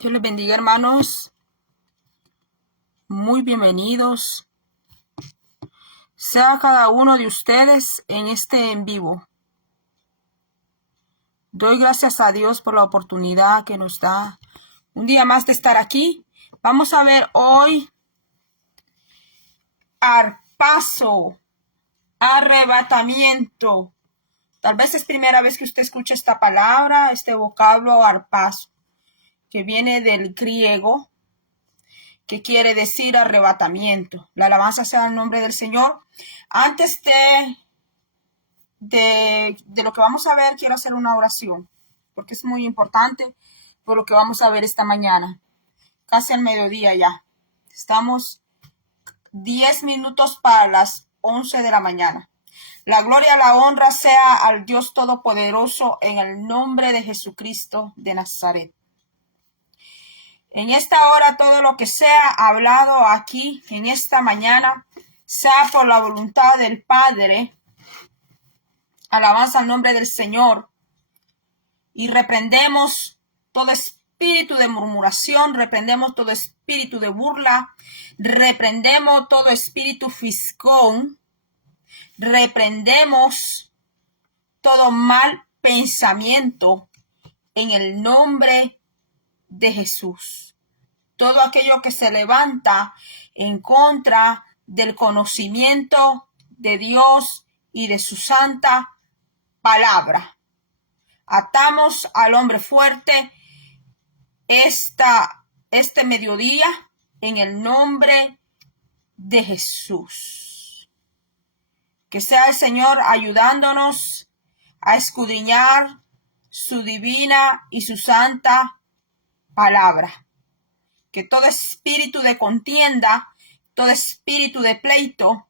Dios les bendiga, hermanos. Muy bienvenidos sea cada uno de ustedes en este en vivo. Doy gracias a Dios por la oportunidad que nos da un día más de estar aquí. Vamos a ver hoy arpazo, arrebatamiento. Tal vez es primera vez que usted escucha esta palabra, este vocablo arpazo, que viene del griego, que quiere decir arrebatamiento. La alabanza sea el nombre del Señor. Antes de lo que vamos a ver, quiero hacer una oración, porque es muy importante por lo que vamos a ver esta mañana. Casi al mediodía ya. Estamos 10 minutos para las 11 de la mañana. La gloria y la honra sea al Dios Todopoderoso en el nombre de Jesucristo de Nazaret. En esta hora todo lo que sea hablado aquí en esta mañana sea por la voluntad del Padre. Alabanza al nombre del Señor. Y reprendemos todo espíritu de murmuración, reprendemos todo espíritu de burla, reprendemos todo espíritu fiscón, reprendemos todo mal pensamiento en el nombre de Jesús. Todo aquello que se levanta en contra del conocimiento de Dios y de su santa palabra. Atamos al hombre fuerte este mediodía en el nombre de Jesús. Que sea el Señor ayudándonos a escudriñar su divina y su santa palabra. Que todo espíritu de contienda, todo espíritu de pleito,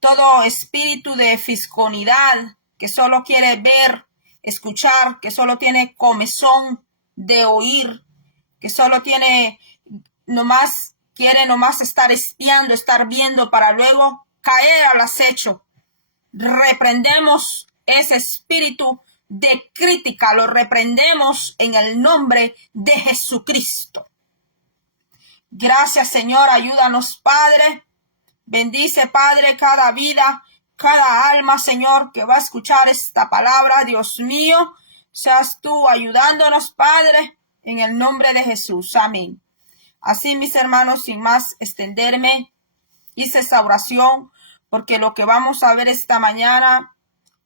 todo espíritu de fisconidad que solo quiere ver, escuchar, que solo tiene comezón de oír, que solo quiere nomás estar espiando, estar viendo para luego caer al acecho. Reprendemos ese espíritu de crítica, lo reprendemos en el nombre de Jesucristo. Gracias, Señor, ayúdanos, Padre. Bendice, Padre, cada vida, cada alma, Señor, que va a escuchar esta palabra. Dios mío, seas tú ayudándonos, Padre, en el nombre de Jesús. Amén. Así, mis hermanos, sin más extenderme, hice esta oración porque lo que vamos a ver esta mañana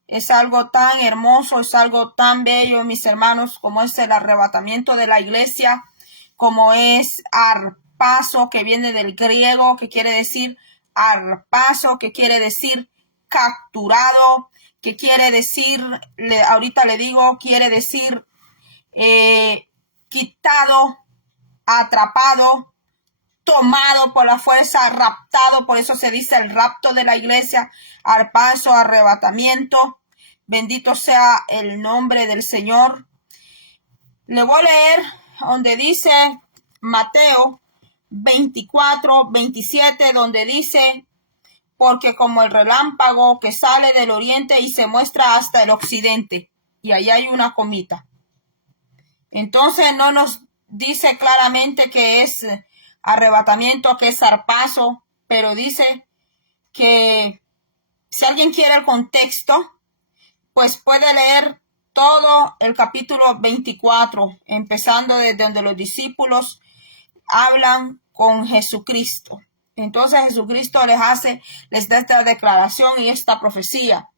es algo tan hermoso, es algo tan bello, mis hermanos, como es el arrebatamiento de la iglesia, como es arpazo, que viene del griego, que quiere decir arpazo, que quiere decir capturado, que quiere decir, ahorita le digo, quiere decir quitado, atrapado, tomado por la fuerza, raptado. Por eso se dice el rapto de la iglesia, arpazo, arrebatamiento. Bendito sea el nombre del Señor. Le voy a leer donde dice Mateo 24:27, donde dice: porque como el relámpago que sale del oriente y se muestra hasta el occidente. Y ahí hay una comita. Entonces no nos dice claramente que es arrebatamiento, que es arpazo, pero dice que si alguien quiere el contexto, pues puede leer todo el capítulo 24, empezando desde donde los discípulos hablan con Jesucristo. Entonces Jesucristo les da esta declaración y esta profecía.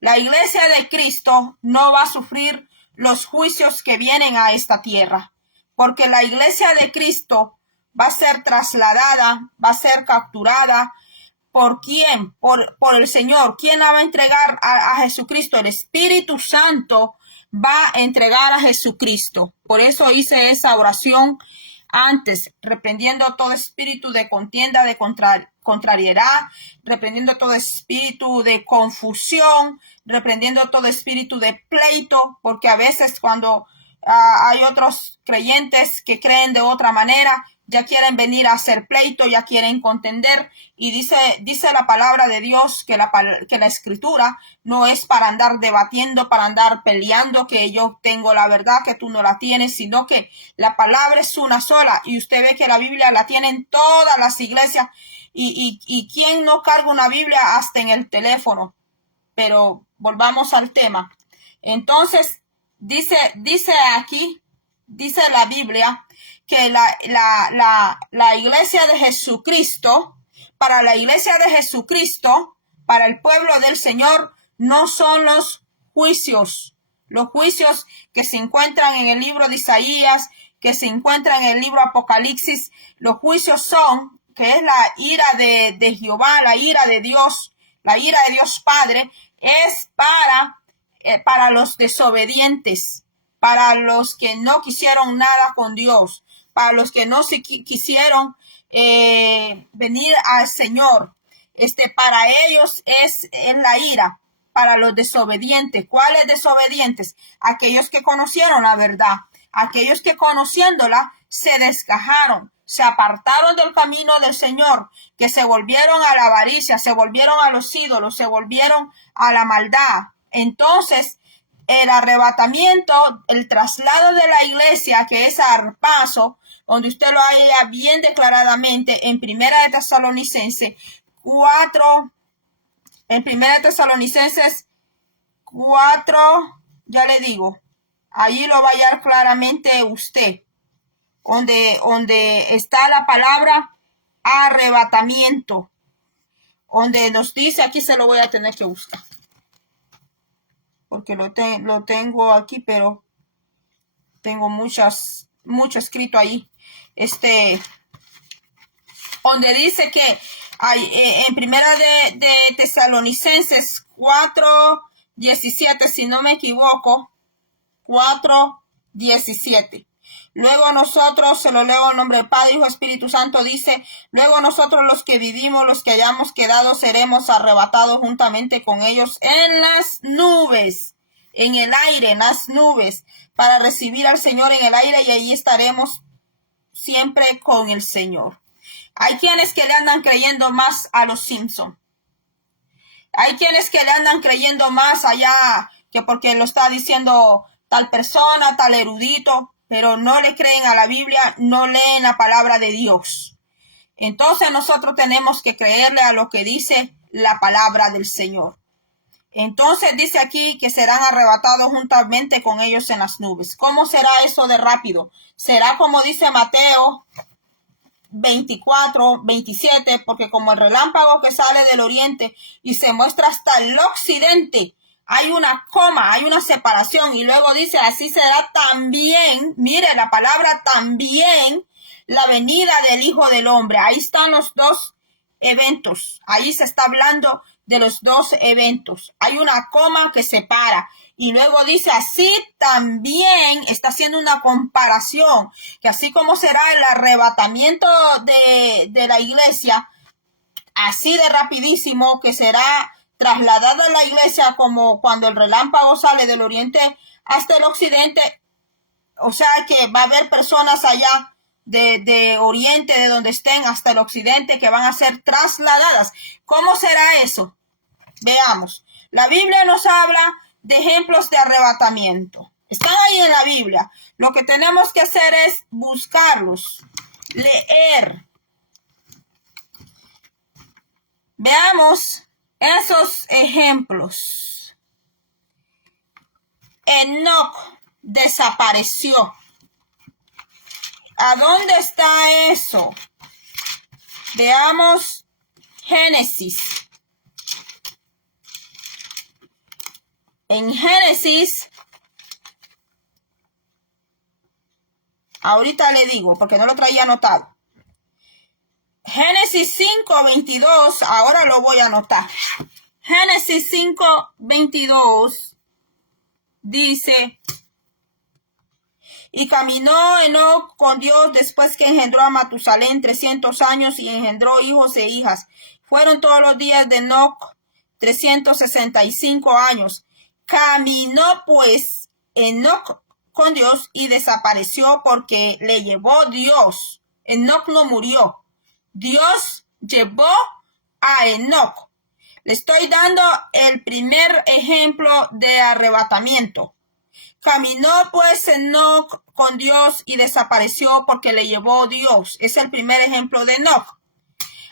La iglesia de Cristo no va a sufrir los juicios que vienen a esta tierra, porque la iglesia de Cristo va a ser trasladada, va a ser capturada. ¿Por quién? Por el Señor. ¿Quién la va a entregar a Jesucristo? El Espíritu Santo va a entregar a Jesucristo. Por eso hice esa oración antes, reprendiendo todo espíritu de contienda, de contrariedad, reprendiendo todo espíritu de confusión, reprendiendo todo espíritu de pleito, porque a veces cuando hay otros creyentes que creen de otra manera, ya quieren venir a hacer pleito, ya quieren contender. Y dice la palabra de Dios que la escritura no es para andar debatiendo, para andar peleando, que yo tengo la verdad, que tú no la tienes, sino que la palabra es una sola. Y usted ve que la Biblia la tienen todas las iglesias. Y ¿quién no carga una Biblia hasta en el teléfono? Pero volvamos al tema. Entonces, dice aquí, dice la Biblia, que la iglesia de Jesucristo, para la iglesia de Jesucristo, para el pueblo del Señor, no son los juicios que se encuentran en el libro de Isaías, que se encuentran en el libro Apocalipsis. Los juicios son, que es la ira de Jehová, la ira de Dios Padre, es para los desobedientes, para los que no quisieron nada con Dios, para los que no se quisieron venir al Señor. Para ellos es la ira, para los desobedientes. ¿Cuáles desobedientes? Aquellos que conocieron la verdad, aquellos que conociéndola se desgajaron, se apartaron del camino del Señor, que se volvieron a la avaricia, se volvieron a los ídolos, se volvieron a la maldad. Entonces, el arrebatamiento, el traslado de la iglesia, que es arpazo, donde usted lo haya bien declaradamente en Primera de Tesalonicenses 4, en Primera de Tesalonicenses 4, ya le digo, ahí lo va a hallar claramente usted, donde está la palabra arrebatamiento, donde nos dice, aquí se lo voy a tener que buscar, porque lo tengo aquí, pero tengo mucho escrito ahí. Donde dice que hay, en Primera de Tesalonicenses 4:17, si no me equivoco, 4:17. Luego nosotros, se lo leo en nombre del Padre, Hijo, Espíritu Santo, dice: luego nosotros los que vivimos, los que hayamos quedado, seremos arrebatados juntamente con ellos en las nubes, en el aire, en las nubes, para recibir al Señor en el aire, y allí estaremos siempre con el Señor. Hay quienes que le andan creyendo más a los Simpson. Hay quienes que le andan creyendo más allá, que porque lo está diciendo tal persona, tal erudito, pero no le creen a la Biblia, no leen la palabra de Dios. Entonces nosotros tenemos que creerle a lo que dice la palabra del Señor. Entonces dice aquí que serán arrebatados juntamente con ellos en las nubes. ¿Cómo será eso de rápido? Será como dice Mateo 24:27, porque como el relámpago que sale del oriente y se muestra hasta el occidente, hay una coma, hay una separación, y luego dice: así será también, mire la palabra también, la venida del Hijo del Hombre. Ahí están los dos eventos, ahí se está hablando de los dos eventos. Hay una coma que separa, y luego dice: así también, está haciendo una comparación, que así como será el arrebatamiento de la iglesia, así de rapidísimo que será trasladada la iglesia, como cuando el relámpago sale del oriente hasta el occidente. O sea que va a haber personas allá de oriente, de donde estén, hasta el occidente, que van a ser trasladadas. ¿Cómo será eso? Veamos. La Biblia nos habla de ejemplos de arrebatamiento. Están ahí en la Biblia. Lo que tenemos que hacer es buscarlos, leer. Veamos esos ejemplos. Enoc desapareció. ¿A dónde está eso? Veamos Génesis. En Génesis, ahorita le digo, porque no lo traía anotado. Génesis 5:22, ahora lo voy a anotar. Génesis 5:22 dice: y caminó Enoc con Dios después que engendró a Matusalén 300 años y engendró hijos e hijas. Fueron todos los días de Enoc 365 años. Caminó pues Enoc con Dios y desapareció porque le llevó Dios. Enoc no murió. Dios llevó a Enoc. Le estoy dando el primer ejemplo de arrebatamiento. Caminó pues Enoc con Dios y desapareció porque le llevó Dios. Es el primer ejemplo de Enoc.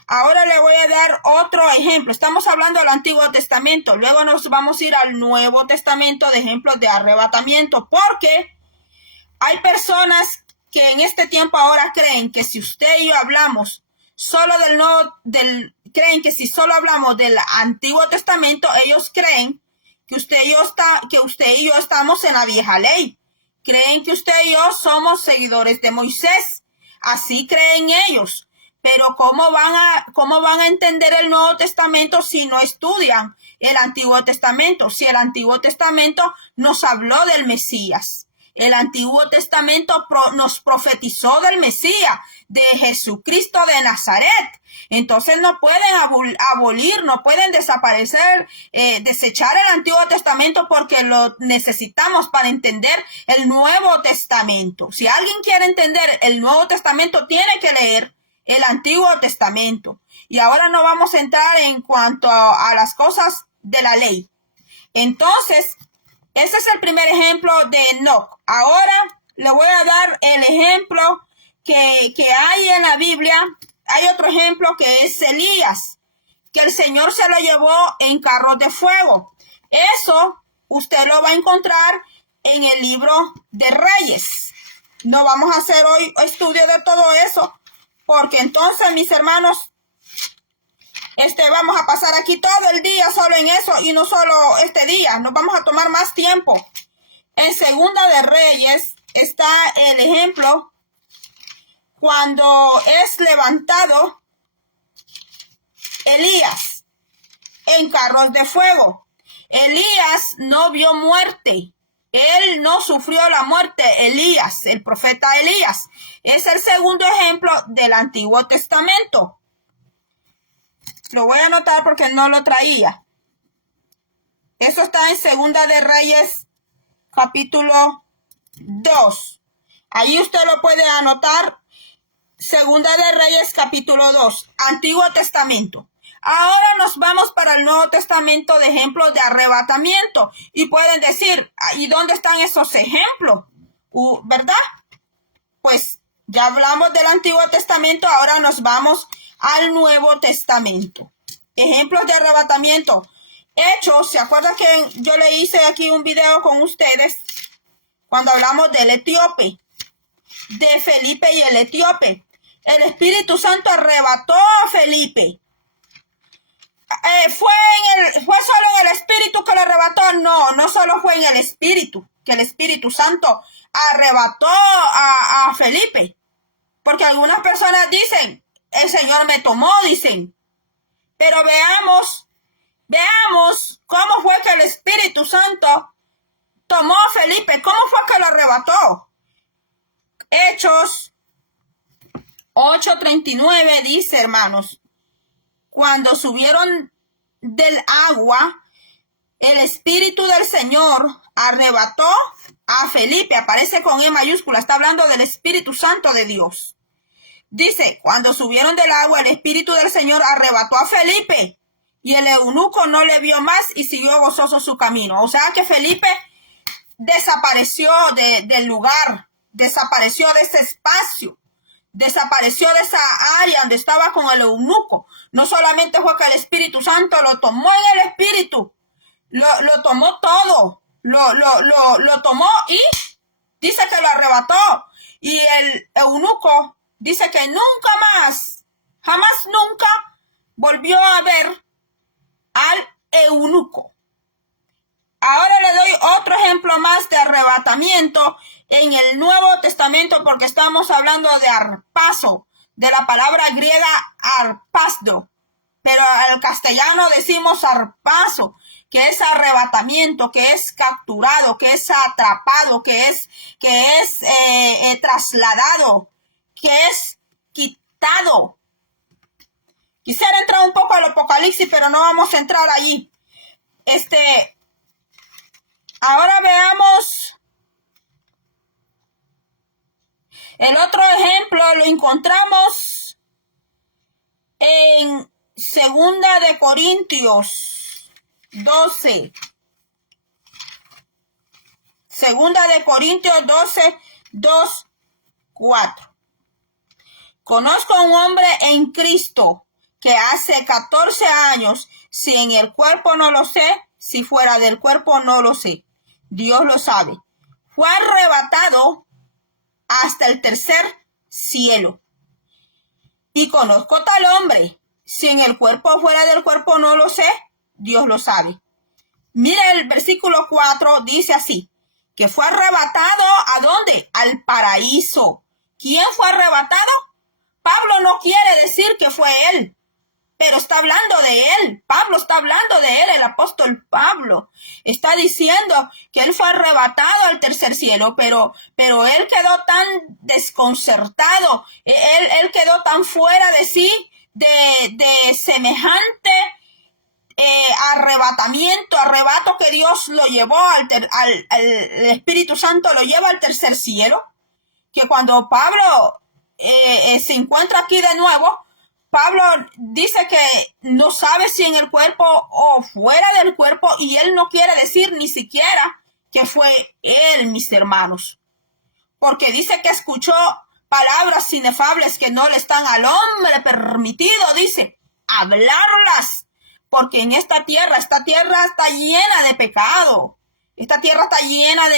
Ahora le voy a dar otro ejemplo. Estamos hablando del Antiguo Testamento. Luego nos vamos a ir al Nuevo Testamento de ejemplos de arrebatamiento. Porque hay personas que en este tiempo ahora creen que si usted y yo hablamos solo creen que si solo hablamos del Antiguo Testamento, ellos creen que usted y yo estamos en la vieja ley. Creen que usted y yo somos seguidores de Moisés. Así creen ellos. Pero ¿cómo van a entender el Nuevo Testamento si no estudian el Antiguo Testamento? Si el Antiguo Testamento nos habló del Mesías. El Antiguo Testamento nos profetizó del Mesías, de Jesucristo de Nazaret. Entonces no pueden abolir, no pueden desechar el Antiguo Testamento porque lo necesitamos para entender el Nuevo Testamento. Si alguien quiere entender el Nuevo Testamento, tiene que leer el Antiguo Testamento. Y ahora no vamos a entrar en cuanto a las cosas de la ley. Entonces, ese es el primer ejemplo de Enoc. Ahora le voy a dar el ejemplo que hay en la Biblia. Hay otro ejemplo que es Elías, que el Señor se lo llevó en carros de fuego. Eso usted lo va a encontrar en el libro de Reyes. No vamos a hacer hoy estudio de todo eso, porque entonces, mis hermanos, vamos a pasar aquí todo el día solo en eso y no solo este día. Nos vamos a tomar más tiempo. En Segunda de Reyes está el ejemplo cuando es levantado Elías en carros de fuego. Elías no vio muerte. Él no sufrió la muerte. Elías, el profeta Elías, es el segundo ejemplo del Antiguo Testamento. Lo voy a anotar porque no lo traía. Eso está en Segunda de Reyes, capítulo 2. Ahí usted lo puede anotar. Segunda de Reyes, capítulo 2. Antiguo Testamento. Ahora nos vamos para el Nuevo Testamento de ejemplos de arrebatamiento. Y pueden decir, ¿y dónde están esos ejemplos? ¿Verdad? Pues ya hablamos del Antiguo Testamento, ahora nos vamos al Nuevo Testamento. Ejemplos de arrebatamiento. Hechos, ¿se acuerdan que yo le hice aquí un video con ustedes cuando hablamos del etíope, de Felipe y el etíope? El Espíritu Santo arrebató a Felipe. ¿Fue solo en el Espíritu que lo arrebató? No solo fue en el Espíritu, que el Espíritu Santo arrebató a Felipe. Porque algunas personas dicen, el Señor me tomó, dicen. Pero veamos cómo fue que el Espíritu Santo tomó a Felipe. ¿Cómo fue que lo arrebató? Hechos 8:39 dice, hermanos, cuando subieron del agua, el Espíritu del Señor arrebató a Felipe. Aparece con E mayúscula. Está hablando del Espíritu Santo de Dios. Dice, cuando subieron del agua, el Espíritu del Señor arrebató a Felipe. Y el eunuco no le vio más y siguió gozoso su camino. O sea que Felipe desapareció del lugar. Desapareció de ese espacio. Desapareció de esa área donde estaba con el eunuco. No solamente fue que el Espíritu Santo lo tomó en el Espíritu. Lo tomó todo. Lo tomó y dice que lo arrebató. Y el eunuco dice que nunca más, jamás nunca volvió a ver al eunuco. Ahora le doy otro ejemplo más de arrebatamiento en el Nuevo Testamento, porque estamos hablando de arpazo, de la palabra griega arpasdo, pero al castellano decimos arpazo, que es arrebatamiento, que es capturado, que es atrapado, que es trasladado, que es quitado. Quisiera entrar un poco al Apocalipsis, pero no vamos a entrar allí. Ahora veamos El otro ejemplo lo encontramos en 2 Corintios 12. 2 Corintios 12, 2, 4. Conozco a un hombre en Cristo que hace 14 años, si en el cuerpo no lo sé, si fuera del cuerpo no lo sé, Dios lo sabe, fue arrebatado hasta el tercer cielo. Y conozco tal hombre, si en el cuerpo o fuera del cuerpo no lo sé, Dios lo sabe. Mira el versículo 4, dice así, que fue arrebatado ¿a dónde? Al paraíso. ¿Quién fue arrebatado? Pablo no quiere decir que fue él, pero está hablando de él. Pablo está hablando de él, el apóstol Pablo. Está diciendo que él fue arrebatado al tercer cielo, pero él quedó tan desconcertado, él quedó tan fuera de sí, de semejante arrebato que Dios lo llevó el Espíritu Santo lo lleva al tercer cielo, que cuando Pablo se encuentra aquí de nuevo, Pablo dice que no sabe si en el cuerpo o fuera del cuerpo, y él no quiere decir ni siquiera que fue él, mis hermanos, porque dice que escuchó palabras inefables que no le están al hombre permitido, dice, hablarlas, porque en esta tierra está llena de pecado, esta tierra está llena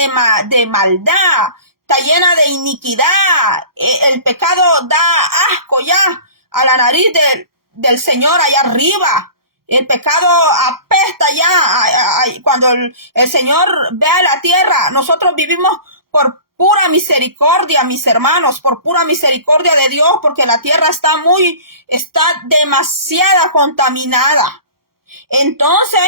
de maldad, está llena de iniquidad, el pecado da asco ya a la nariz del Señor allá arriba. El pecado apesta ya cuando el Señor ve a la tierra. Nosotros vivimos por pura misericordia, mis hermanos, por pura misericordia de Dios, porque la tierra está demasiado contaminada. Entonces,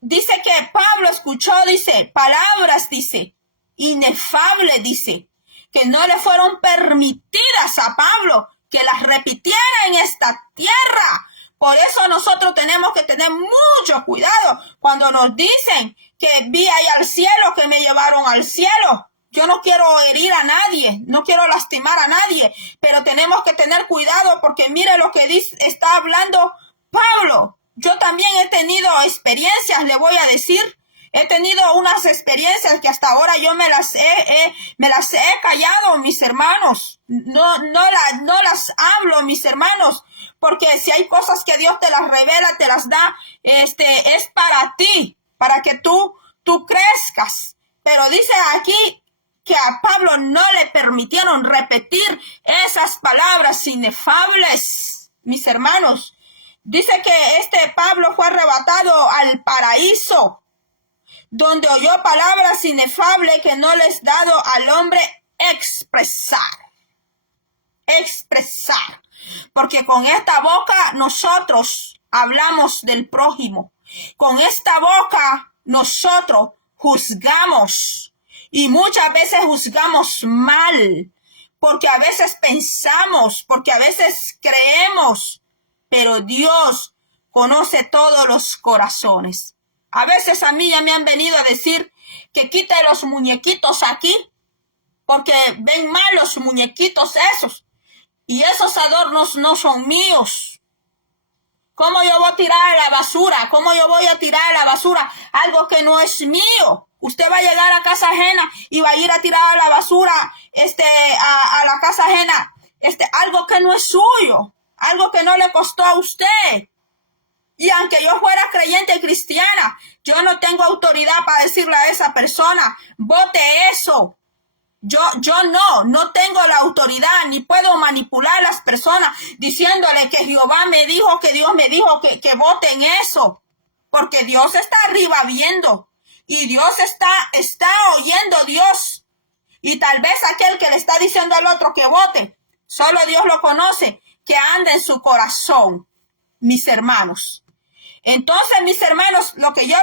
dice que Pablo escuchó, dice, palabras, dice, inefables, dice, que no le fueron permitidas a Pablo que las repitiera en esta tierra. Por eso nosotros tenemos que tener mucho cuidado cuando nos dicen que vi ahí al cielo, que me llevaron al cielo. Yo no quiero herir a nadie, no quiero lastimar a nadie, pero tenemos que tener cuidado porque mire lo que está hablando Pablo. Yo también he tenido experiencias, le voy a decir. He tenido unas experiencias que hasta ahora yo me las he callado, mis hermanos. No las hablo, mis hermanos, porque si hay cosas que Dios te las revela, te las da, es para ti, para que tú crezcas. Pero dice aquí que a Pablo no le permitieron repetir esas palabras inefables, mis hermanos. Dice que este Pablo fue arrebatado al paraíso, donde oyó palabras inefables que no les dado al hombre expresar. Porque con esta boca nosotros hablamos del prójimo. Con esta boca nosotros juzgamos. Y muchas veces juzgamos mal. Porque a veces pensamos, porque a veces creemos. Pero Dios conoce todos los corazones. A veces a mí ya me han venido a decir que quite los muñequitos aquí, porque ven mal los muñequitos esos. Y esos adornos no son míos. ¿Cómo yo voy a tirar a la basura? ¿Cómo yo voy a tirar a la basura algo que no es mío? Usted va a llegar a casa ajena y va a ir a tirar a la basura, a la casa ajena, algo que no es suyo, algo que no le costó a usted. Y aunque yo fuera creyente cristiana, yo no tengo autoridad para decirle a esa persona, bote eso. Yo no tengo la autoridad, ni puedo manipular a las personas diciéndole que Jehová me dijo, que Dios me dijo que voten eso. Porque Dios está arriba viendo. Y Dios está oyendo Dios. Y tal vez aquel que le está diciendo al otro que vote, solo Dios lo conoce, que anda en su corazón, mis hermanos. Entonces, mis hermanos, lo que yo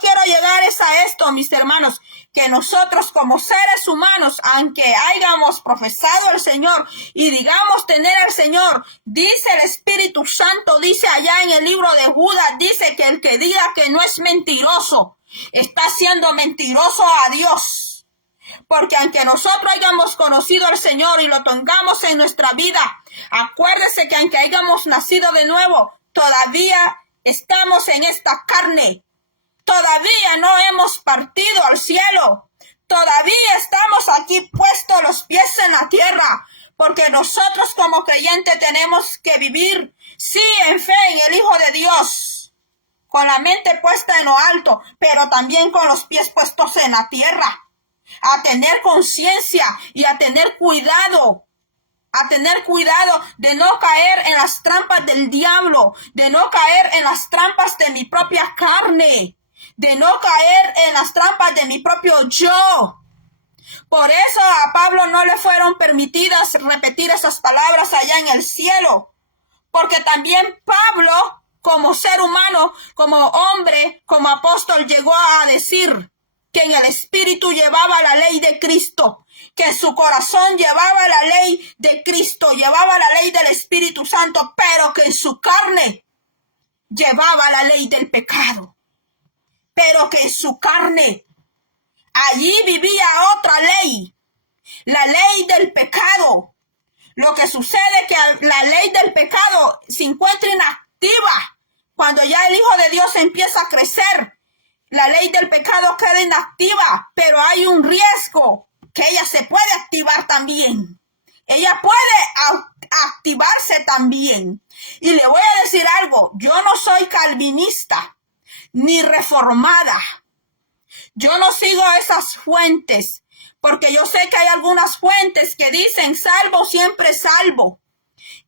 quiero llegar es a esto, mis hermanos, que nosotros como seres humanos, aunque hayamos profesado al Señor y digamos tener al Señor, dice el Espíritu Santo, dice allá en el libro de Judas, dice que el que diga que no es mentiroso, está siendo mentiroso a Dios. Porque aunque nosotros hayamos conocido al Señor y lo tengamos en nuestra vida, acuérdese que aunque hayamos nacido de nuevo, todavía estamos en esta carne. Todavía no hemos partido al cielo. Todavía estamos aquí puestos los pies en la tierra. Porque nosotros como creyentes tenemos que vivir, sí, en fe en el Hijo de Dios, con la mente puesta en lo alto, pero también con los pies puestos en la tierra. A tener conciencia y a tener cuidado de no caer en las trampas del diablo, de no caer en las trampas de mi propia carne, de no caer en las trampas de mi propio yo. Por eso a Pablo no le fueron permitidas repetir esas palabras allá en el cielo, porque también Pablo, como ser humano, como hombre, como apóstol, llegó a decir que en el espíritu llevaba la ley de Cristo, que en su corazón llevaba la ley de Cristo, llevaba la ley del Espíritu Santo, pero que en su carne llevaba la ley del pecado, pero que en su carne allí vivía otra ley, la ley del pecado. Lo que sucede es que la ley del pecado se encuentra inactiva cuando ya el Hijo de Dios empieza a crecer. La ley del pecado queda inactiva, pero hay un riesgo que ella se puede activar también. Ella puede activarse también. Y le voy a decir algo, yo no soy calvinista ni reformada. Yo no sigo esas fuentes, porque yo sé que hay algunas fuentes que dicen salvo, siempre salvo.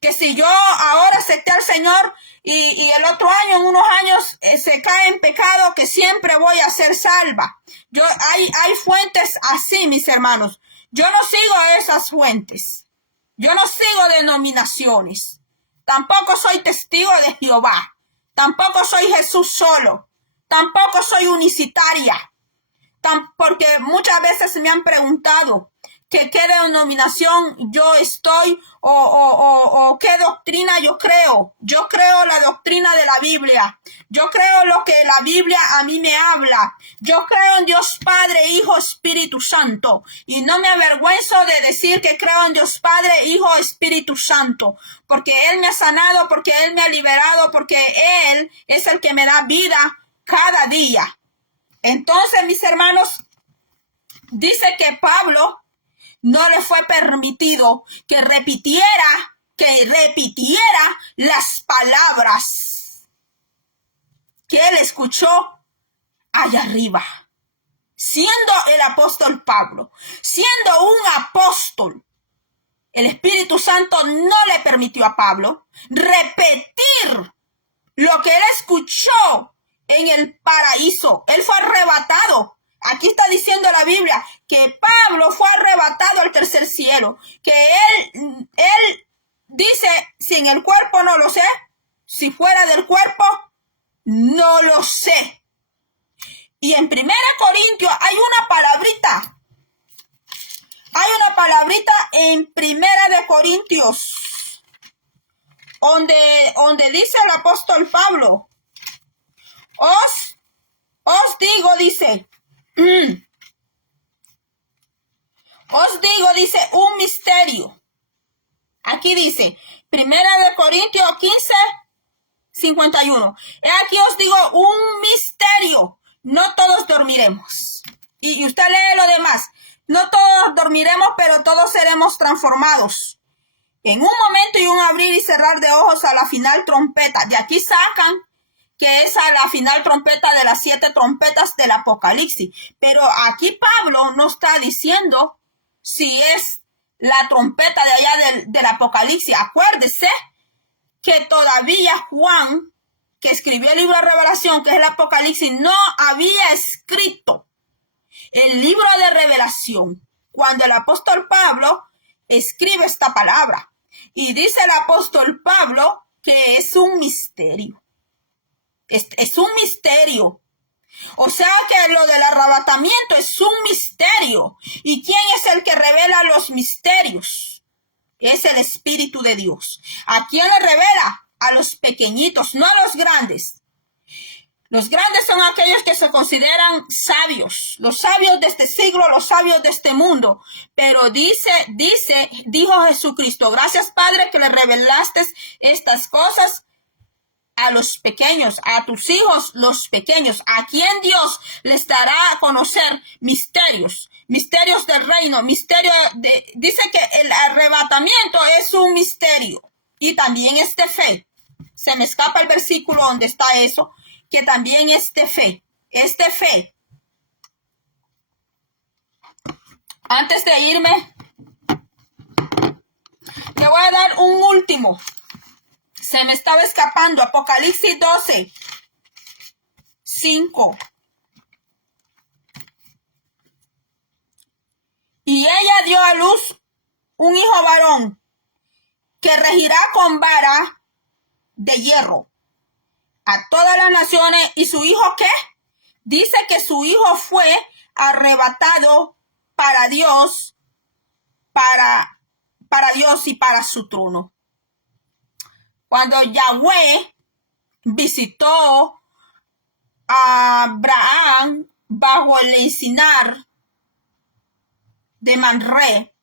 Que si yo ahora acepté al Señor y el otro año, en unos años, se cae en pecado, que siempre voy a ser salva. Hay fuentes así, mis hermanos. Yo no sigo esas fuentes. Yo no sigo denominaciones. Tampoco soy testigo de Jehová. Tampoco soy Jesús solo. Tampoco soy unicitaria. Porque muchas veces me han preguntado que qué denominación yo estoy o qué doctrina yo creo. Yo creo la doctrina de la Biblia. Yo creo lo que la Biblia a mí me habla. Yo creo en Dios Padre, Hijo, Espíritu Santo. Y no me avergüenzo de decir que creo en Dios Padre, Hijo, Espíritu Santo. Porque Él me ha sanado, porque Él me ha liberado, porque Él es el que me da vida cada día. Entonces, mis hermanos, dice que Pablo no le fue permitido que repitiera las palabras que él escuchó allá arriba. Siendo el apóstol Pablo, siendo un apóstol, el Espíritu Santo no le permitió a Pablo repetir lo que él escuchó en el paraíso. Él fue arrebatado. Aquí está diciendo la Biblia que Pablo fue arrebatado al tercer cielo. Que él dice, si en el cuerpo no lo sé, si fuera del cuerpo, no lo sé. Y en 1 Corintios hay una palabrita. Hay una palabrita en 1 Corintios, donde dice el apóstol Pablo, os digo, dice, os digo, dice, un misterio. Aquí dice, 1 Corintios 15, 51. Aquí os digo un misterio. No todos dormiremos. Y usted lee lo demás. No todos dormiremos, pero todos seremos transformados. En un momento y un abrir y cerrar de ojos a la final trompeta. De aquí sacan que es a la final trompeta de las 7 trompetas del Apocalipsis. Pero aquí Pablo no está diciendo si es la trompeta de allá del Apocalipsis. Acuérdese que todavía Juan, que escribió el libro de Revelación, que es el Apocalipsis, no había escrito el libro de Revelación cuando el apóstol Pablo escribe esta palabra. Y dice el apóstol Pablo que es un misterio. Es un misterio. O sea que lo del arrebatamiento es un misterio. ¿Y quién es el que revela los misterios? Es el Espíritu de Dios. ¿A quién le revela? A los pequeñitos, no a los grandes. Los grandes son aquellos que se consideran sabios, los sabios de este siglo, los sabios de este mundo. Pero dijo Jesucristo, gracias Padre que le revelaste estas cosas a los pequeños, a tus hijos los pequeños, a quien Dios les dará a conocer misterios del reino, dice que el arrebatamiento es un misterio y también es de fe. Se me escapa el versículo donde está eso, que también es de fe. Antes de irme, le voy a dar un último. Se me estaba escapando. Apocalipsis 12, 5. Y ella dio a luz un hijo varón que regirá con vara de hierro a todas las naciones. ¿Y su hijo qué? Dice que su hijo fue arrebatado para Dios, para Dios y para su trono. Cuando Yahweh visitó a Abraham bajo el encinar de Mamre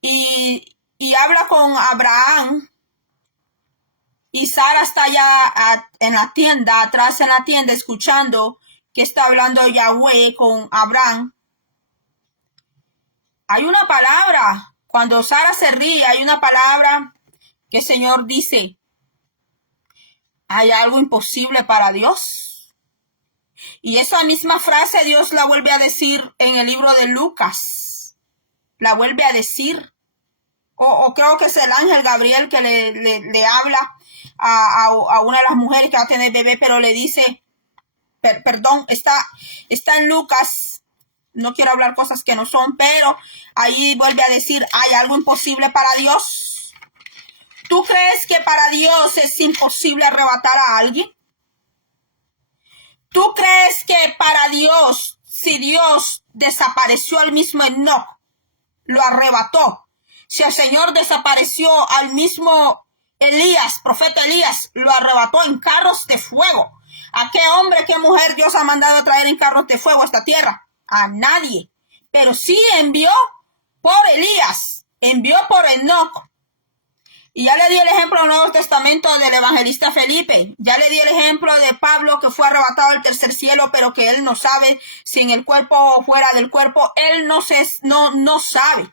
y habla con Abraham, y Sara está allá en la tienda, atrás en la tienda, escuchando que está hablando Yahweh con Abraham. Hay una palabra, cuando Sara se ríe, hay una palabra que el Señor dice, ¿hay algo imposible para Dios? Y esa misma frase Dios la vuelve a decir en el libro de Lucas. La vuelve a decir. O creo que es el ángel Gabriel que le habla a una de las mujeres que va a tener bebé, pero le dice, perdón, está en Lucas, no quiero hablar cosas que no son, pero ahí vuelve a decir, ¿hay algo imposible para Dios? ¿Tú crees que para Dios es imposible arrebatar a alguien? ¿Tú crees que para Dios, si Dios desapareció al mismo Enoc, lo arrebató? Si el Señor desapareció al mismo Elías, profeta Elías, lo arrebató en carros de fuego. ¿A qué hombre, qué mujer Dios ha mandado a traer en carros de fuego a esta tierra? A nadie. Pero sí envió por Elías, envió por Enoc. Y ya le di el ejemplo del Nuevo Testamento del evangelista Felipe. Ya le di el ejemplo de Pablo, que fue arrebatado al tercer cielo, pero que él no sabe si en el cuerpo o fuera del cuerpo. Él no sabe.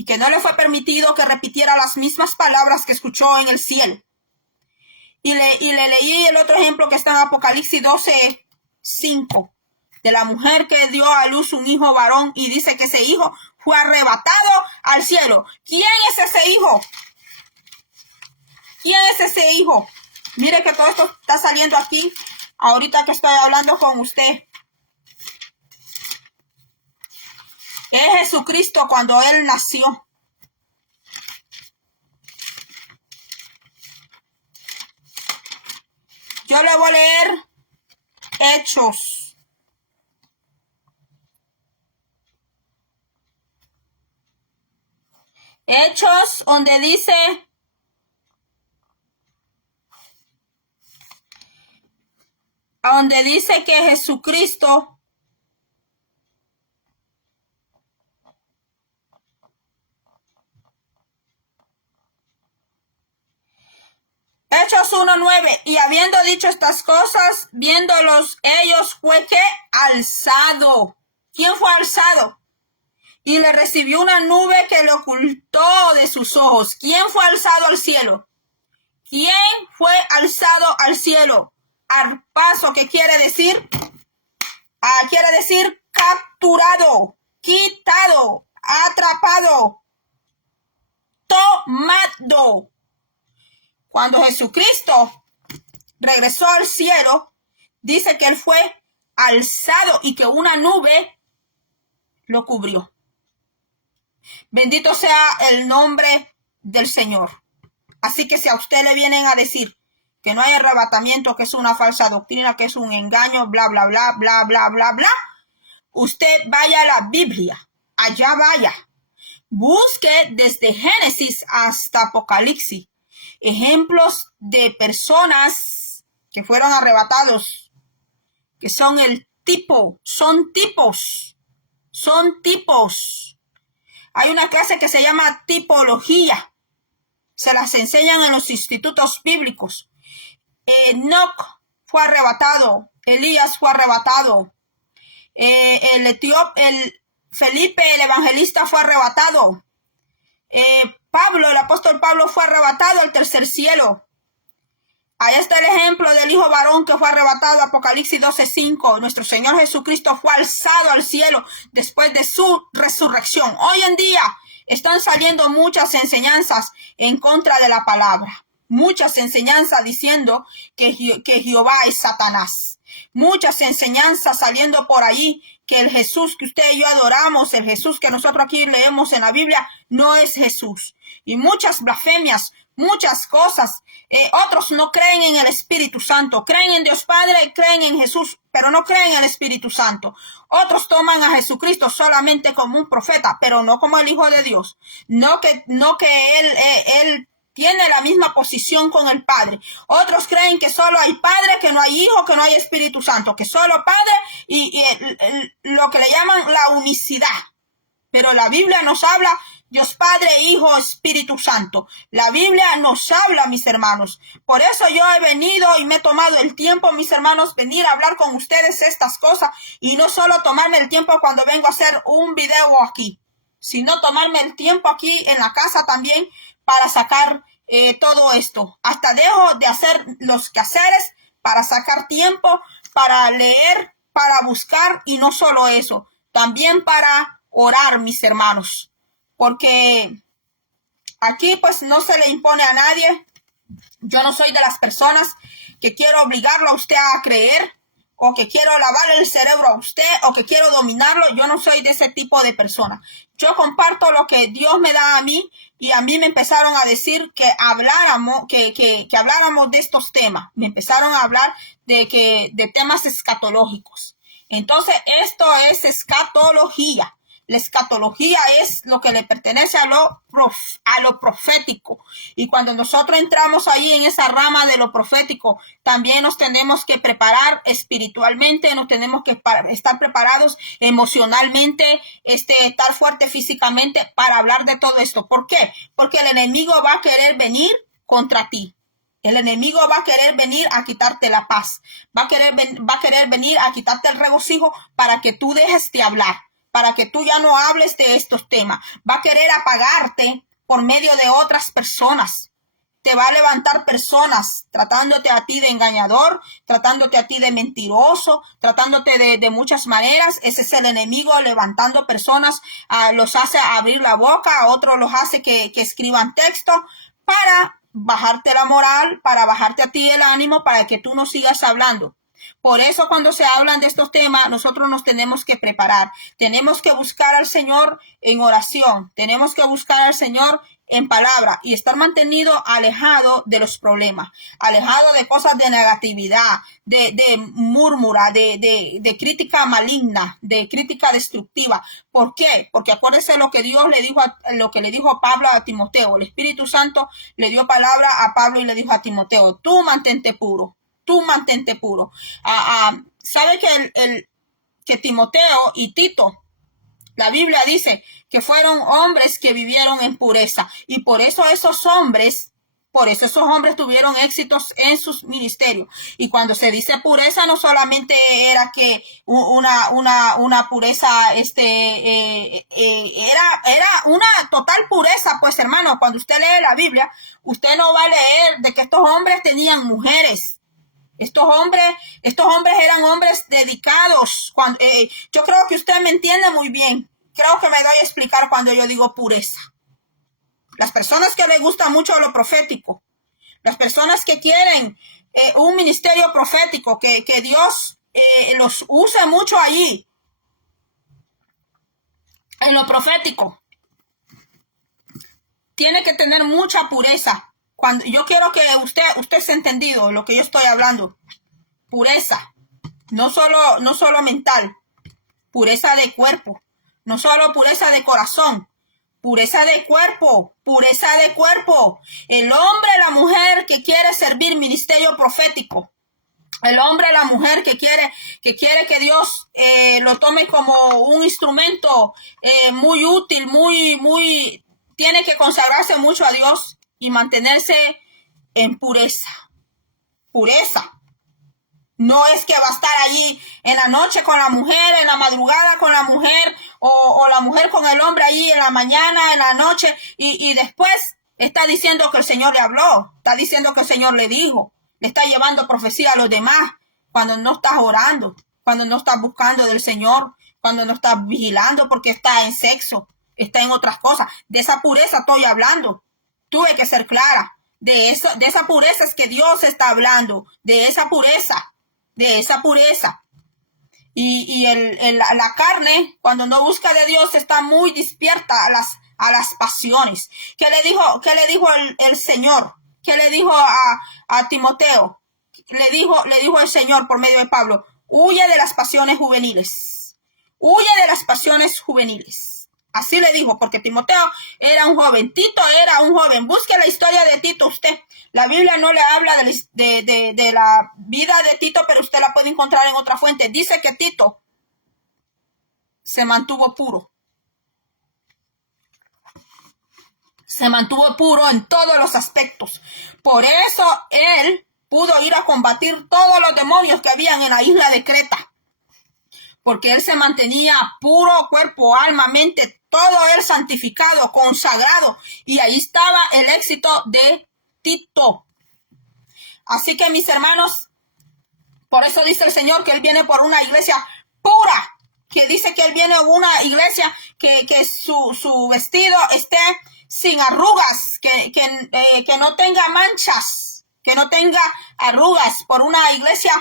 Y que no le fue permitido que repitiera las mismas palabras que escuchó en el cielo. Y le leí el otro ejemplo que está en Apocalipsis 12, 5. De la mujer que dio a luz un hijo varón y dice que ese hijo fue arrebatado al cielo. ¿Quién es ese hijo? ¿Quién es ese hijo? Mire que todo esto está saliendo aquí, ahorita que estoy hablando con usted. Es Jesucristo cuando Él nació. Yo le voy a leer Hechos. Hechos, donde dice... que Jesucristo Hechos 1:9, y habiendo dicho estas cosas, viéndolos ellos, fue que alzado. ¿Quién fue alzado? Y le recibió una nube que le ocultó de sus ojos. ¿Quién fue alzado al cielo? ¿Quién fue alzado al cielo? Arpazo, ¿qué quiere decir? Quiere decir capturado, quitado, atrapado, tomado. Cuando Jesucristo regresó al cielo, dice que Él fue alzado y que una nube lo cubrió. Bendito sea el nombre del Señor. Así que si a usted le vienen a decir que no hay arrebatamiento, que es una falsa doctrina, que es un engaño, bla, bla, bla, bla, bla, bla, bla, usted vaya a la Biblia, allá vaya. Busque desde Génesis hasta Apocalipsis ejemplos de personas que fueron arrebatados, que son son tipos. Hay una clase que se llama tipología. Se las enseñan en los institutos bíblicos. Enoc fue arrebatado. Elías fue arrebatado. El Felipe, el evangelista, fue arrebatado. Pablo, el apóstol Pablo, fue arrebatado al tercer cielo. Ahí está el ejemplo del hijo varón que fue arrebatado, Apocalipsis 12:5. Nuestro Señor Jesucristo fue alzado al cielo después de su resurrección. Hoy en día están saliendo muchas enseñanzas en contra de la palabra. Muchas enseñanzas diciendo que Jehová es Satanás. Muchas enseñanzas saliendo por ahí que el Jesús que usted y yo adoramos, el Jesús que nosotros aquí leemos en la Biblia, no es Jesús. Y muchas blasfemias, muchas cosas. Otros no creen en el Espíritu Santo, creen en Dios Padre, creen en Jesús, pero no creen en el Espíritu Santo. Otros toman a Jesucristo solamente como un profeta, pero no como el Hijo de Dios. No que él tiene la misma posición con el Padre. Otros creen que solo hay Padre, que no hay Hijo, que no hay Espíritu Santo, que solo Padre y lo que le llaman la unicidad. Pero la Biblia nos habla Dios Padre, Hijo, Espíritu Santo. La Biblia nos habla, mis hermanos. Por eso yo he venido y me he tomado el tiempo, mis hermanos, venir a hablar con ustedes estas cosas y no solo tomarme el tiempo cuando vengo a hacer un video aquí, sino tomarme el tiempo aquí en la casa también para sacar todo esto. Hasta dejo de hacer los quehaceres para sacar tiempo, para leer, para buscar y no solo eso, también para orar, mis hermanos. Porque aquí pues no se le impone a nadie. Yo no soy de las personas que quiero obligarlo a usted a creer o que quiero lavarle el cerebro a usted o que quiero dominarlo. Yo no soy de ese tipo de persona. Yo comparto lo que Dios me da a mí y a mí me empezaron a decir que habláramos, que habláramos de estos temas. Me empezaron a hablar de temas escatológicos. Entonces esto es escatología. La escatología es lo que le pertenece a lo profético. Y cuando nosotros entramos ahí en esa rama de lo profético, también nos tenemos que preparar espiritualmente, nos tenemos que estar preparados emocionalmente, estar fuerte físicamente para hablar de todo esto. ¿Por qué? Porque el enemigo va a querer venir contra ti. El enemigo va a querer venir a quitarte la paz. Va a querer venir a quitarte el regocijo para que tú dejes de hablar, para que tú ya no hables de estos temas. Va a querer apagarte por medio de otras personas. Te va a levantar personas tratándote a ti de engañador, tratándote a ti de mentiroso, tratándote de muchas maneras. Ese es el enemigo levantando personas, los hace abrir la boca, a otros los hace que escriban texto para bajarte la moral, para bajarte a ti el ánimo, para que tú no sigas hablando. Por eso cuando se hablan de estos temas, nosotros nos tenemos que preparar. Tenemos que buscar al Señor en oración. Tenemos que buscar al Señor en palabra y estar mantenido alejado de los problemas, alejado de cosas de negatividad, de murmura, de crítica maligna, de crítica destructiva. ¿Por qué? Porque acuérdese lo que Dios le dijo, lo que le dijo Pablo a Timoteo. El Espíritu Santo le dio palabra a Pablo y le dijo a Timoteo: tú mantente puro. Tú mantente puro. ¿Sabe que Timoteo y Tito, la Biblia dice que fueron hombres que vivieron en pureza? Y por eso esos hombres tuvieron éxitos en sus ministerios. Y cuando se dice pureza, no solamente era que una pureza, era una total pureza. Pues hermano, cuando usted lee la Biblia, usted no va a leer de que estos hombres tenían mujeres. Estos hombres eran hombres dedicados. Yo creo que usted me entiende muy bien. Creo que me doy a explicar cuando yo digo pureza. Las personas que les gusta mucho lo profético, las personas que quieren un ministerio profético, que Dios los use mucho allí, en lo profético, tiene que tener mucha pureza. Cuando yo quiero que usted se ha entendido lo que yo estoy hablando. Pureza, no solo mental, pureza de cuerpo, no solo pureza de corazón, pureza de cuerpo, pureza de cuerpo. El hombre, la mujer que quiere servir ministerio profético, el hombre, la mujer que quiere que Dios lo tome como un instrumento muy útil, tiene que consagrarse mucho a Dios y mantenerse en pureza. Pureza. No es que va a estar allí en la noche con la mujer, en la madrugada con la mujer, o la mujer con el hombre allí en la mañana, en la noche, y después está diciendo que el Señor le habló, está diciendo que el Señor le dijo, le está llevando profecía a los demás, cuando no estás orando, cuando no estás buscando del Señor, cuando no estás vigilando porque está en sexo, está en otras cosas. De esa pureza estoy hablando. Tuve que ser clara. De esa pureza es que Dios está hablando, de esa pureza. Y la carne, cuando no busca de Dios, está muy despierta a las pasiones. ¿Qué le dijo el Señor? ¿Qué le dijo a Timoteo? Le dijo el Señor por medio de Pablo: huye de las pasiones juveniles. Huye de las pasiones juveniles. Así le dijo, porque Timoteo era un joven. Tito era un joven. Busque la historia de Tito usted. La Biblia no le habla de la vida de Tito, pero usted la puede encontrar en otra fuente. Dice que Tito se mantuvo puro. Se mantuvo puro en todos los aspectos. Por eso él pudo ir a combatir todos los demonios que habían en la isla de Creta. Porque él se mantenía puro, cuerpo, alma, mente, todo él santificado, consagrado. Y ahí estaba el éxito de Tito. Así que, mis hermanos, por eso dice el Señor que él viene por una iglesia pura. Que dice que él viene por una iglesia que su vestido esté sin arrugas, que no tenga manchas, que no tenga arrugas, por una iglesia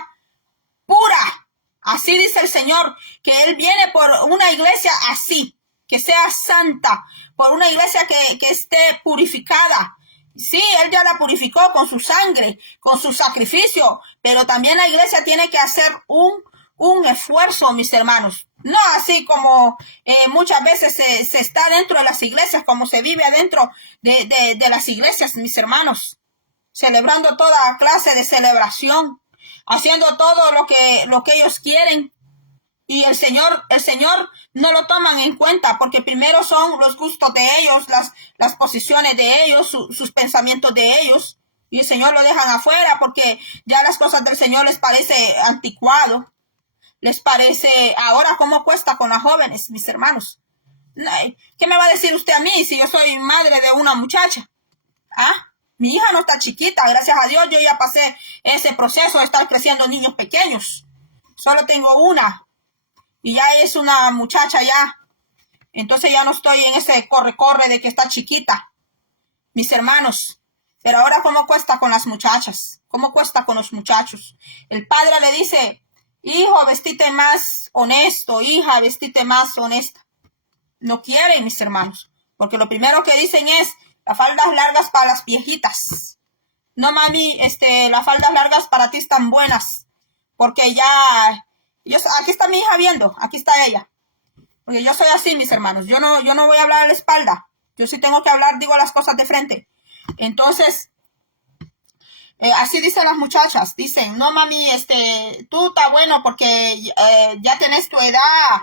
pura. Así dice el Señor, que él viene por una iglesia así, que sea santa, por una iglesia que esté purificada. Sí, él ya la purificó con su sangre, con su sacrificio, pero también la iglesia tiene que hacer un esfuerzo, mis hermanos. No así como muchas veces se está dentro de las iglesias, como se vive adentro de las iglesias, mis hermanos, celebrando toda clase de celebración, haciendo todo lo que ellos quieren, y el Señor no lo toman en cuenta, porque primero son los gustos de ellos, las posiciones de ellos, sus pensamientos de ellos, y el Señor lo dejan afuera porque ya las cosas del Señor les parece anticuado, les parece ahora cómo cuesta con las jóvenes, mis hermanos. ¿Qué me va a decir usted a mí si yo soy madre de una muchacha? Mi hija no está chiquita, gracias a Dios yo ya pasé ese proceso de estar creciendo niños pequeños. Solo tengo una y ya es una muchacha ya. Entonces ya no estoy en ese corre de que está chiquita, mis hermanos. Pero ahora cómo cuesta con las muchachas, cómo cuesta con los muchachos. El padre le dice: hijo, vestite más honesto, hija, vestite más honesta. No quieren, mis hermanos, porque lo primero que dicen es: las faldas largas para las viejitas. No, mami, las faldas largas para ti están buenas. Porque aquí está mi hija viendo, aquí está ella. Porque yo soy así, mis hermanos. Yo no voy a hablar a la espalda. Yo sí tengo que hablar, digo las cosas de frente. Entonces, así dicen las muchachas. Dicen: no, mami, tú está bueno porque ya tenés tu edad.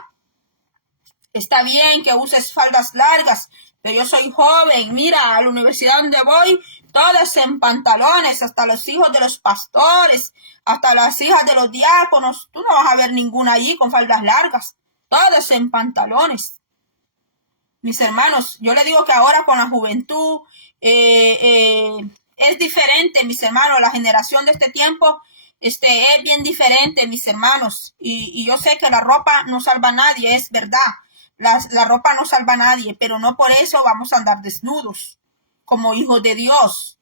Está bien que uses faldas largas, pero yo soy joven. Mira, a la universidad donde voy, todas en pantalones, hasta los hijos de los pastores, hasta las hijas de los diáconos. Tú no vas a ver ninguna allí con faldas largas, todas en pantalones. Mis hermanos, yo le digo que ahora con la juventud es diferente, mis hermanos. La generación de este tiempo es bien diferente, mis hermanos. Y yo sé que la ropa no salva a nadie, es verdad. La ropa no salva a nadie, pero no por eso vamos a andar desnudos como hijos de Dios.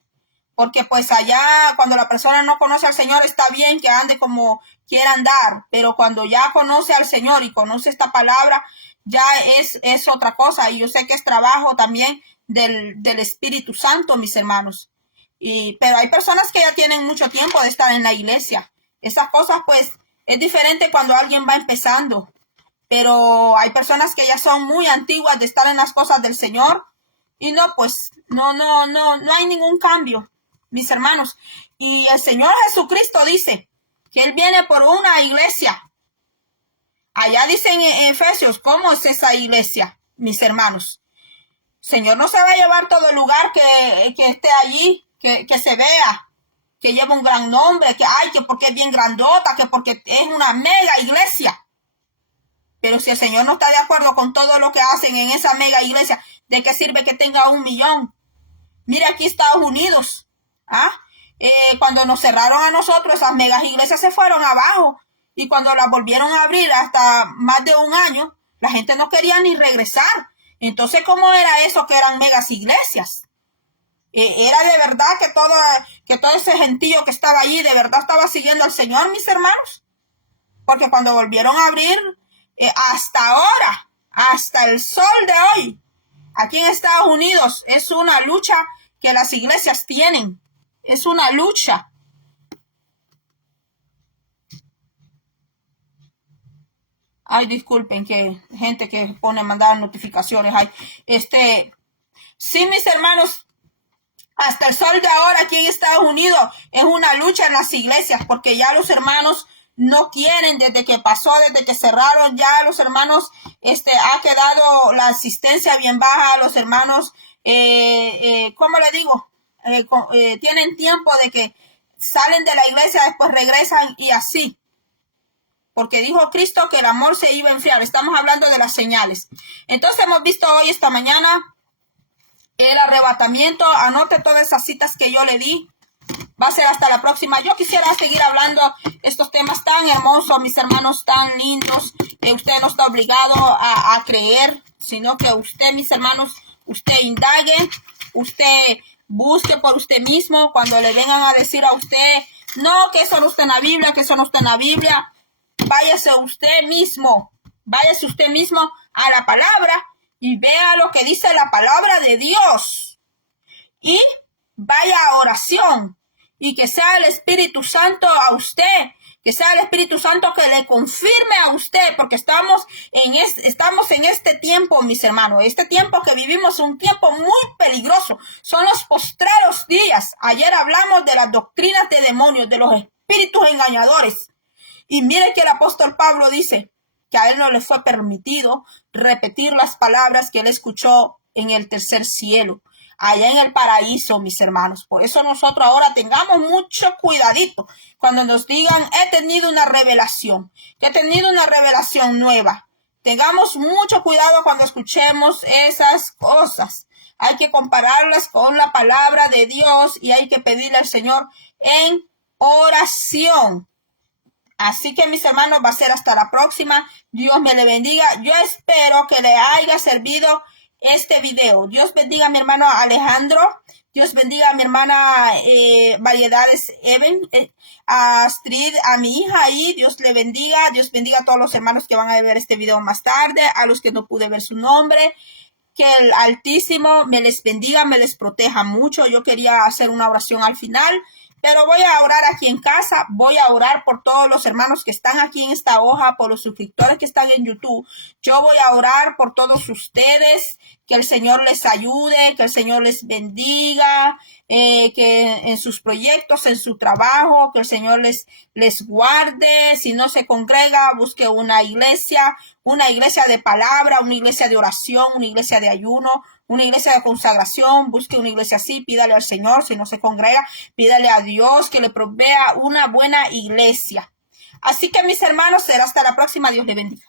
Porque pues allá cuando la persona no conoce al Señor está bien que ande como quiera andar, pero cuando ya conoce al Señor y conoce esta palabra, ya es otra cosa. Y yo sé que es trabajo también del Espíritu Santo, mis hermanos. Pero hay personas que ya tienen mucho tiempo de estar en la iglesia. Esas cosas pues es diferente cuando alguien va empezando. Pero hay personas que ya son muy antiguas de estar en las cosas del Señor y no hay ningún cambio, mis hermanos. Y el Señor Jesucristo dice que Él viene por una iglesia. Allá dicen en Efesios, ¿cómo es esa iglesia, mis hermanos? Señor no se va a llevar todo el lugar que esté allí, que se vea, que lleva un gran nombre, que porque es bien grandota, que porque es una mega iglesia. Pero si el Señor no está de acuerdo con todo lo que hacen en esa mega iglesia, ¿de qué sirve que tenga 1 millón? Mira aquí Estados Unidos. Cuando nos cerraron a nosotros, esas megas iglesias se fueron abajo. Y cuando las volvieron a abrir hasta más de 1 año, la gente no quería ni regresar. Entonces, ¿cómo era eso que eran megas iglesias? ¿Era de verdad que todo ese gentío que estaba allí de verdad estaba siguiendo al Señor, mis hermanos? Porque cuando volvieron a abrir, hasta ahora, hasta el sol de hoy, aquí en Estados Unidos, es una lucha que las iglesias tienen. Es una lucha. Ay, disculpen que gente que pone mandar notificaciones. Sí, mis hermanos, hasta el sol de ahora aquí en Estados Unidos es una lucha en las iglesias, porque ya los hermanos no quieren, desde que cerraron, ya los hermanos, ha quedado la asistencia bien baja, los hermanos, ¿cómo le digo? Tienen tiempo de que salen de la iglesia, después regresan y así. Porque dijo Cristo que el amor se iba a enfriar. Estamos hablando de las señales. Entonces hemos visto hoy, esta mañana, el arrebatamiento. Anote todas esas citas que yo le di. Va a ser hasta la próxima. Yo quisiera seguir hablando estos temas tan hermosos, mis hermanos, tan lindos. Usted no está obligado a creer, sino que usted, mis hermanos, usted indague, usted busque por usted mismo. Cuando le vengan a decir a usted, no, que eso no está en la Biblia, que eso no está en la Biblia, váyase usted mismo a la palabra y vea lo que dice la palabra de Dios. Y vaya a oración y que sea el Espíritu Santo a usted, que sea el Espíritu Santo que le confirme a usted, porque estamos en este tiempo, mis hermanos. Este tiempo que vivimos es un tiempo muy peligroso. Son los postreros días. Ayer hablamos de las doctrinas de demonios, de los espíritus engañadores. Y mire que el apóstol Pablo dice que a él no le fue permitido repetir las palabras que él escuchó en el tercer cielo, allá en el paraíso, mis hermanos. Por eso nosotros ahora tengamos mucho cuidadito cuando nos digan, he tenido una revelación, que he tenido una revelación nueva. Tengamos mucho cuidado cuando escuchemos esas cosas. Hay que compararlas con la palabra de Dios y hay que pedirle al Señor en oración. Así que, mis hermanos, va a ser hasta la próxima. Dios me le bendiga. Yo espero que le haya servido este video. Dios bendiga a mi hermano Alejandro. Dios bendiga a mi hermana Variedades Even, a Astrid, a mi hija ahí. Dios le bendiga. Dios bendiga a todos los hermanos que van a ver este video más tarde, a los que no pude ver su nombre. Que el Altísimo me les bendiga, me les proteja mucho. Yo quería hacer una oración al final, pero voy a orar aquí en casa. Voy a orar por todos los hermanos que están aquí en esta hoja, por los suscriptores que están en YouTube. Yo voy a orar por todos ustedes, que el Señor les ayude, que el Señor les bendiga, que en sus proyectos, en su trabajo, que el Señor les guarde. Si no se congrega, busque una iglesia de palabra, una iglesia de oración, una iglesia de ayuno, una iglesia de consagración. Busque una iglesia así, pídale al Señor. Si no se congrega, pídale a Dios que le provea una buena iglesia. Así que, mis hermanos, será hasta la próxima. Dios le bendiga.